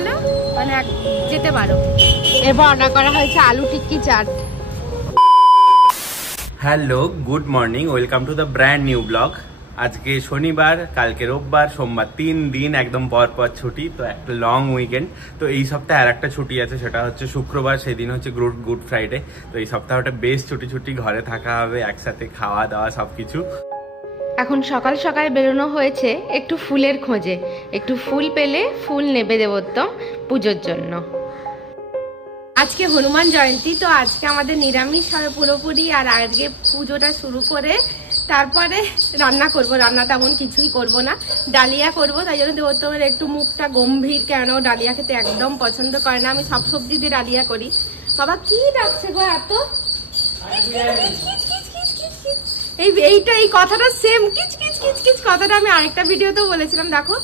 গেলো, মানে যেতে পারো। এবার অর্ডার করা হয়েছে aloo tikki chaat. Hello, good morning, welcome to the brand new blog. আজকে শনিবার, কালকে রোববার, সোমবার, 3 দিন একদম পর ছুটি। তো একটা লং উইকেন্ড। তো এই সপ্তাহে আর একটা ছুটি আছে, সেটা হচ্ছে শুক্রবার, সেদিন হচ্ছে গুড ফ্রাইডে। তো এই সপ্তাহটা বেশ ছুটি ঘরে থাকা হবে, একসাথে খাওয়া দাওয়া সবকিছু। এখন সকাল সকাল বেরোনো হয়েছে একটু ফুলের খোঁজে, একটু ফুল পেলে ফুল নেবে দেবোত্তম পুজোর জন্য। আজকে হনুমান জয়ন্তী, তো আজকে আমাদের নিরামিষ হবে পুরোপুরি। আর আজকে পুজোটা শুরু করে তারপরে রান্না করব। রান্না তেমন কিছুই করব না, ডালিয়া করব। তাই জন্য দেবোত্তমের একটু মুখটা গম্ভীর, কেন ডালিয়া খেতে একদম পছন্দ করে না। আমি সব সবজি দিয়ে ডালিয়া করি। বাবা কি ডাকছে গো এত? এই কথাটা সেম কিচ কিচ কিচ কিচ কথাটা আমি আরেকটা ভিডিওতেও বলেছিলাম, দেখো।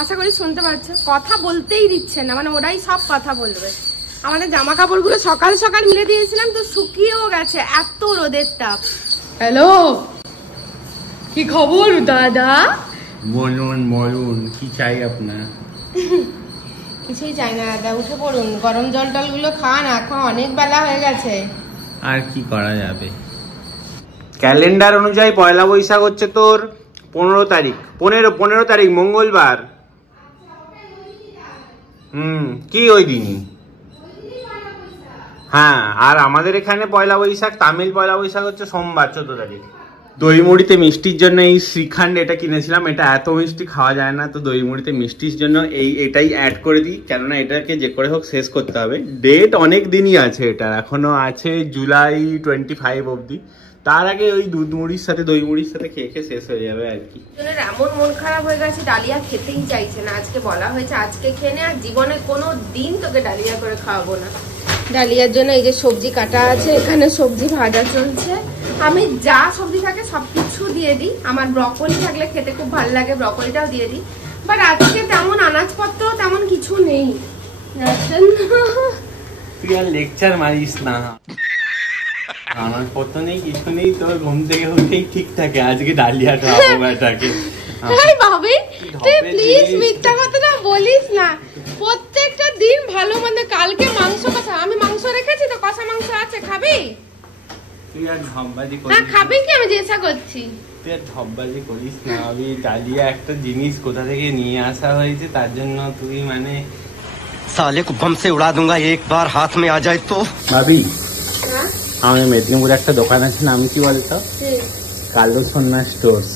আশা করি শুনতে পাচ্ছ। কথা বলতেই দিচ্ছে না, মানে ওরাই সব কথা বলবে। আমাদের জামা কাপড়গুলো সকাল সকাল মিলে দিয়েছিলাম, তো শুকিয়েও গেছে, এত রোদের তাপ। হ্যালো, কি খবর দাদা? বলুন কি চাই আপনার? কিছুই চাই না দাদা, উঠে পড়ুন, গরম জল টলগুলো খান, এখন অনেক বেলা হয়ে গেছে। আর কি করা যাবে? ক্যালেন্ডার অনুযায়ী পয়লা বৈশাখ হচ্ছে তোর 15 তারিখ, 15 তারিখ মঙ্গলবার। কি ওই দিনই? হ্যাঁ, আর আমাদের এখানে পয়লা বৈশাখ, তামিল পয়লা বৈশাখ হচ্ছে সোমবার 14 তারিখ। দই মুড়িতে মিষ্টির জন্য এই শ্রীখান্ড এটা কিনেছিলাম। এটা এত মিষ্টি খাওয়া যায় না, তো দই মুড়িতে মিষ্টির জন্য এটাই অ্যাড করে দিই, কেননা এটাকে যে করে হোক শেষ করতে হবে। ডেট অনেক দিনই আছে, এটা এখনো আছে জুলাই 25 অবধি। তার আগে ওই দুধ মুড়ির সাথে দই মুড়ির সাথে খেয়ে শেষ হয়ে যাবে আর কি। এমন মন খারাপ হয়ে গেছে, ডালিয়া খেতেই চাইছে না। আজকে বলা হয়েছে আজকে খেয়ে নে, আর জীবনে কোনো দিন তোকে ডালিয়া করে খাওয়াবো না। ডালিয়ার জন্য এই যে সবজি কাটা আছে, এখানে সবজি ভাজা চলছে। আমি যা সবজি থাকে সবকিছু দিয়ে দিই। আমার ব্রকলি থাকলে খেতে খুব ভালো লাগে, ব্রকলিটাও দিয়ে দিই। বাট আজকে তেমন আনাজপত্র তেমন কিছু নেই। তুই আর লেকচার মারিস না। আনাজপত্র নেই, কিছু নেই, তোর ঘুম থেকে উঠেই ঠিক থাকে। আজকে ডালিয়া খাওয়াবো বেটাকে। ভাবি তুই প্লিজ মিথ্যা কথাটা বলিস না। প্রত্যেকটা দিন ভালো মন্দ। কালকে মাংস কষা, আমি মাংস রেখেছি তো, কষা মাংস আছে, খাবি? তুই আর ঢপবাজি করিস না, খাবি কি? আমি জিজ্ঞাসা করছি। তুই আর ঢপবাজি করিস না। আমি ডালিয়া একটা জিনিস কোথা থেকে নিয়ে আসা হয়েছে, তার জন্য তুই মানে साले को बम से उड़ा दूंगा एक बार हाथ में आ जाए तो। ভাবি, আমি মেদিনীপুরে একটা দোকান আছে, নাম কি বলতো? কালো সন্না স্টোর্স।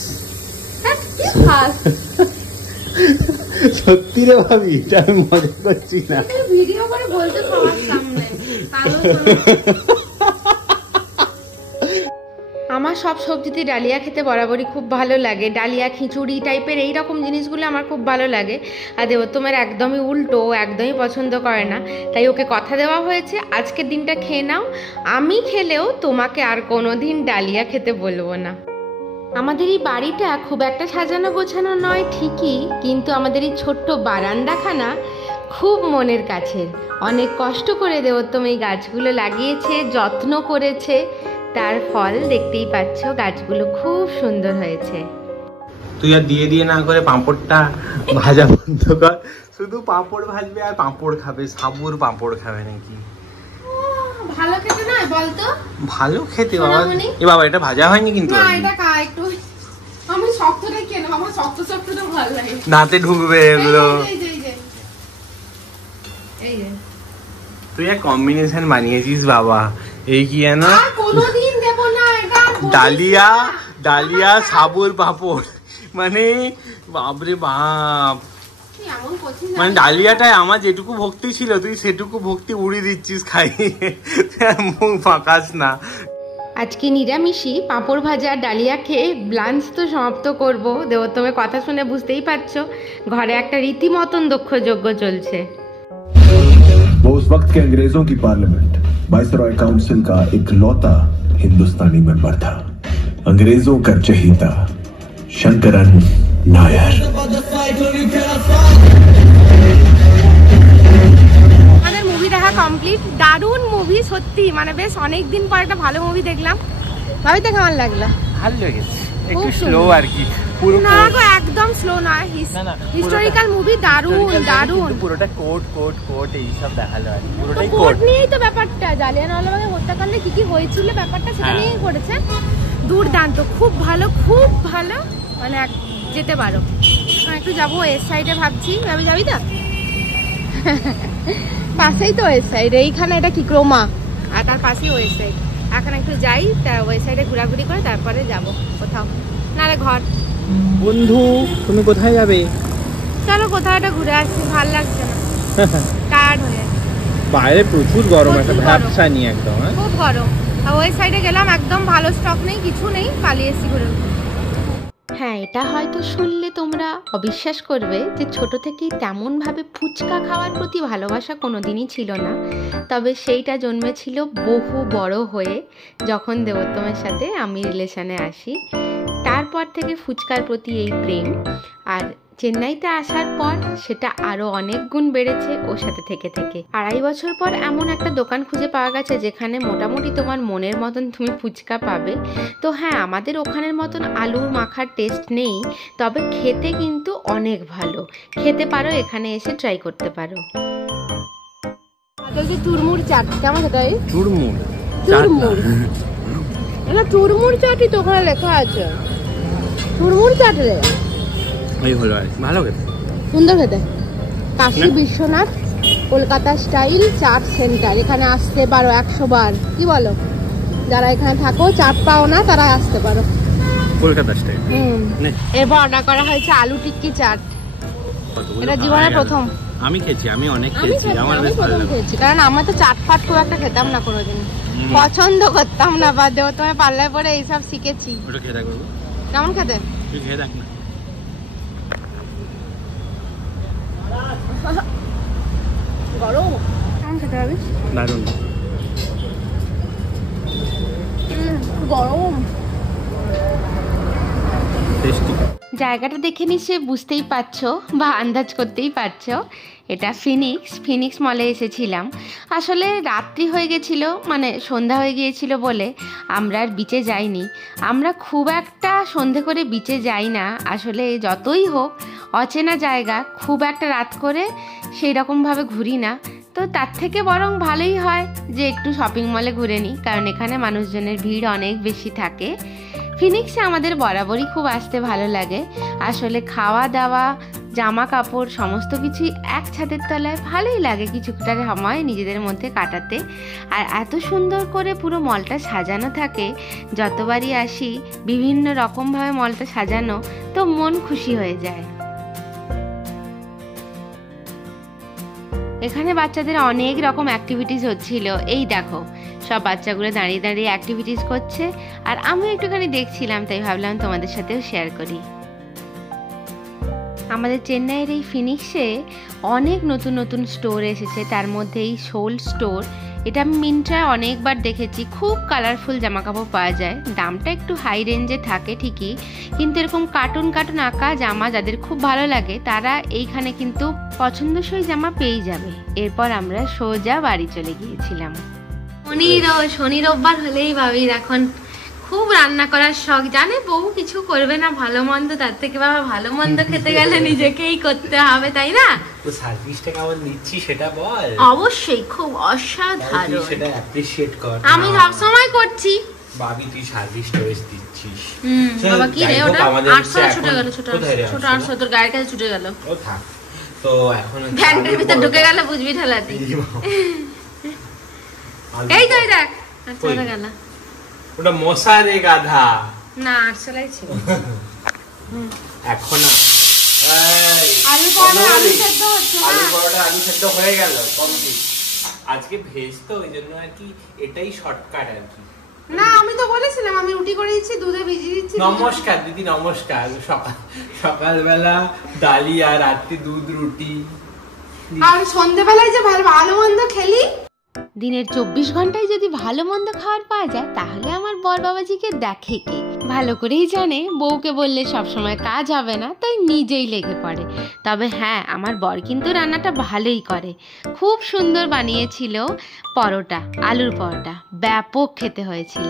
সত্যি রে ভাবি, এটা আমি মজা করছি না। ভিডিও করে বলতে সবার সামনে আমার সব সবজিতে ডালিয়া খেতে বরাবরই খুব ভালো লাগে। ডালিয়া, খিচুড়ি টাইপের এইরকম জিনিসগুলো আমার খুব ভালো লাগে। আর দেবোত্তমের একদমই উল্টো, একদমই পছন্দ করে না। তাই ওকে কথা দেওয়া হয়েছে আজকের দিনটা খেয়ে নাও, আমি খেলেও তোমাকে আর কোনো দিন ডালিয়া খেতে বলবো না। আমাদের এই বাড়িটা খুব একটা সাজানো গোছানো নয় ঠিকই, কিন্তু আমাদের এই ছোট্ট বারান্দাখানা খুব মনের কাছের। অনেক কষ্ট করে দেবোত্তম এই গাছগুলো লাগিয়েছে, যত্ন করেছে, তার ফল দেখতেই পাচ্ছ। গাছগুলো খুব সুন্দর হয়েছে। তুই আর দিয়ে না করে পাঁপড়টা ভাজা বন্ধ কর। শুধু পাঁপড় ভাজবে আর পাঁপড় খাবে। সাবুর পাঁপড় খাবে নাকি? ভালো খেতে নয় বলতো? ভালো খেতে বাবা। এ বাবা, এটা ভাজা হয়নি কিন্তু। না, এটা খা একটু। আমি শক্তটাই কেন, আমার শক্তটা ভালো লাগে। দাঁতে ঢুকবে এগুলো। এই যে তুই এক কম্বিনেশন বানিয়েছিস বাবা। এই কি জানো? কোনোদিন দেব না এটা। ডালিয়া সাবুর পাঁপড়, মানে বাপরে বাপ। মানে ডালিয়াটায় আমার যেটুকু ভক্তি ছিল, তুই সেটুকু ভক্তি উড়িয়ে দিচ্ছিস খাইয়ে। মুখ ফাঁকাস না। আজকে নিরামিষই পাঁপড় ভাজা ডালিয়া খেয়ে লাঞ্চ তো সমাপ্ত করব। দেবোত্তমের কথা শুনে বুঝতেই পারছো, ঘরে একটা রীতিমতন দক্ষযজ্ঞ চলছে। वो उस वक्त के अंग्रेजों की पार्लियामेंट वाइसरॉय काउंसिल का इकलौता हिंदुस्तानी मेंबर था। अंग्रेजों का चहेता शंकरन नायर। আমাদের মুভি দেখা কমপ্লিট। দারুণ মুভি সত্যি, মানে বেশ অনেকদিন পর একটা ভালো মুভি দেখলাম। ভাবিতে কেমন লাগলো? ভালো লেগেছে, একটু স্লো আর কি। না গো একদম স্লো নয়, হিস্টোরিক্যাল মুভি, দারুণ দারুণ। পুরোটা কোট কোট কোট এই সব দেখালো আর পুরোটাই কোট নিয়েই তো ব্যাপারটা, জালিয়ানওয়ালাবাগে হত্যাকাণ্ডে কি কি হয়েছিল ব্যাপারটা সেটা নিয়েই করেছে। দুর্দান্ত, খুব ভালো খুব ভালো, মানে যেতে পারো। একটু যাবো ওয়েস্ট সাইডে ভাবছি, আমি যাবি তো? পাশেই তো ওয়েস্ট সাইড, এইখানে এটা কি ক্রোমা, আর তার পাশেই ওয়েস্ট সাইড। এখন একটু যাই, তা ওয়েস্ট সাইডে ঘোরাঘুরি করে তারপরে যাব কোথাও, নাহলে ঘর। বন্ধু তুমি কোথায় যাবে? চলো কোথাও একটা ঘুরে আসছি, ভাল লাগছে না, টায়ার্ড হয়ে। বাইরে প্রচুর গরম, একটা ভ্যাপসা নিয়ে একদম খুব গরম। আর ওই সাইডে গেলাম, একদম ভালো স্টক নেই, কিছু নেই, পালিয়ে এসেছি ঘুরে। হ্যাঁ, এটা হয়তো শুনলে তোমরা অবিশ্বাস করবে যে ছোট থেকেই তেমনভাবে ফুচকা খাওয়ার প্রতি ভালোবাসা কোনোদিনই ছিল না, তবে সেইটা জন্মেছিল বহু বড় হয়ে, যখন দেবোত্তমের সাথে আমি রিলেশনে আসি। তারপর থেকে ফুচকার প্রতি এই প্রেম, আর চেন্নাইতে আসার পর সেটা আরও অনেক গুণ বেড়েছে ওর সাথে থেকে থেকে। 2.5 বছর পর এমন একটা দোকান খুঁজে পাওয়া গেছে যেখানে মোটামুটি তোমার মনের মতন তুমি ফুচকা পাবে। তো হ্যাঁ, আমাদের ওখানের মতন আলুর মাখার টেস্ট নেই, তবে খেতে কিন্তু অনেক ভালো। খেতে পারো, এখানে এসে ট্রাই করতে পারো। তুরমুর চাট কেমন খেতে? চুরমুর তুরমুর, এটা তুরমুর চাটই তো ওখানে লেখা আছে, তুরমুর চাট রে। এই হলো আর ভালো খেতে, সুন্দর খেতে। কাশী বিশ্বনাথ কলকাতা স্টাইল চাট সেন্টার, এখানে আসতে পারো 100 বার। কি বলো, যারা এখানে থাকো চাট পাও না তারা আসতে পারো, কলকাতা স্টাইল। এবার অর্ডার করা হয়েছে আলু টিক্কি চাট, এটা জীবনের প্রথম আমি খেয়েছি, আমি অনেক খেয়েছি, আমার বেশ ভালো খেয়েছি, কারণ আমরা তো চাট ফাট খুব একটা খেতাম না কোনোদিন, পছন্দ করতাম না, বাদ দেবো তোমার পাল্লায় পরে এইসব শিখেছি। ওটা খেয়ে দেখো কেমন খেতে, তুই খেয়ে দেখ না। গরম কেমন খেতে হবে? দারুণ গরম। টেস্টি। জায়গাটা দেখে নিশ্চয়ই বুঝতেই পারছো বা আন্দাজ করতেই পারছো, এটা ফিনিক্স মলে এসেছিলাম। আসলে রাত্রি হয়ে গেছিলো, মানে সন্ধ্যা হয়ে গিয়েছিল বলে আমরা আর বিচে যাইনি। আমরা খুব একটা সন্ধে করে বিচে যাই না, আসলে যতই হোক অচেনা জায়গা, খুব একটা রাত করে সেই রকমভাবে ঘুরি না। তো তার থেকে বরং ভালোই হয় যে একটু শপিং মলে ঘুরে নিই, কারণ এখানে মানুষজনের ভিড় অনেক বেশি থাকে। ফিনিক্সে আমাদের বরাবরই খুব আসতে ভালো লাগে। আসলে খাওয়া দাওয়া, জামা কাপড় সমস্ত কিছুই এক ছাদের তলায়, ভালোই লাগে কিছুটা সময় নিজেদের মধ্যে কাটাতে। আর এত সুন্দর করে পুরো মলটা সাজানো থাকে, যতবারই আসি বিভিন্ন রকমভাবে মলটা সাজানো, তো মন খুশি হয়ে যায়। এখানে বাচ্চাদের অনেক রকম অ্যাক্টিভিটিস হচ্ছিল, এই দেখো সব বাচ্চাগুলো দাঁড়িয়ে দাঁড়িয়ে অ্যাক্টিভিটিস করছে, আর আমি একটুখানি দেখছিলাম, তাই ভাবলাম তোমাদের সাথেও শেয়ার করি। আমাদের চেন্নাইয়ের এই ফিনিক্সে অনেক নতুন নতুন স্টোর এসেছে, তার মধ্যে এই সোল স্টোর, এটা আমি মিন্ট্রায় অনেকবার দেখেছি। খুব কালারফুল জামাকাপড় পাওয়া যায়, দামটা একটু হাই রেঞ্জে থাকে ঠিকই, কিন্তু এরকম কার্টুন কার্টুন আঁকা জামা যাদের খুব ভালো লাগে তারা এইখানে কিন্তু পছন্দসই জামা পেয়ে যাবে। এরপর আমরা সোজা বাড়ি চলে গিয়েছিলাম। শনি রোববার হলেই ভাবির এখন খুব রান্না করার শখ, জানে বউ কিছু করবে না ভালো মন্দ, তার থেকে বাবা ভালো মন্দ খেতে গেলে নিজেকেই করতে হবে, তাই না? তো সার্ভিসটা কেমন দিচ্ছি সেটা বল। অবশ্যই খুব অসাধারণ, সেটা অ্যাপ্রিশিয়েট কর। আমি সব সময় করছি। ভাবি তুই সার্ভিস টোয়েস দিচ্ছিস। বাবা কি রে ওটা 800 ছুটে গেল, ছোট 800 তোর গায়ের কাছে ছুটে গেল। ও থাক, তো এখন ভ্যানের ভিতর ঢুকে গেল, বুঝবি ঠেলাতি। এই তো দেখ 800 গেল, ওটা মশারে গাধা না 800লাই ছিল। এখন আলু পরোটা আলু সেদ্ধ হচ্ছে, আলু পরোটা আলু সেদ্ধ হয়ে গেল কমপ্লিট। আজকে ভেজ তো ওই জন্য আর কি এটাই শর্টকাট আর কি। না আমি তো বলেছিলাম আমি রুটি করে দিচ্ছি, দুধে ভিজিয়ে দিচ্ছি। নমস্কার দিদি, নমস্কার। সকালবেলা ডালিয়া, রাত্রি দুধ রুটি, আর সন্ধ্যেবেলায় যে ভালো মন্দ খেলি। দিনের 24 ঘন্টায় যদি ভালো মন্দ খাবার পাওয়া যায় তাহলে আমার বর বাবাজিকে দেখে কে? ভালো করেই জানে বউকে বললে সবসময় কাজ হবে না, তাই নিজেই লেগে পড়ে। তবে হ্যাঁ, আমার বর কিন্তু রান্নাটা ভালোই করে, খুব সুন্দর বানিয়েছিল পরোটা, আলুর পরোটা, ব্যাপক খেতে হয়েছিল।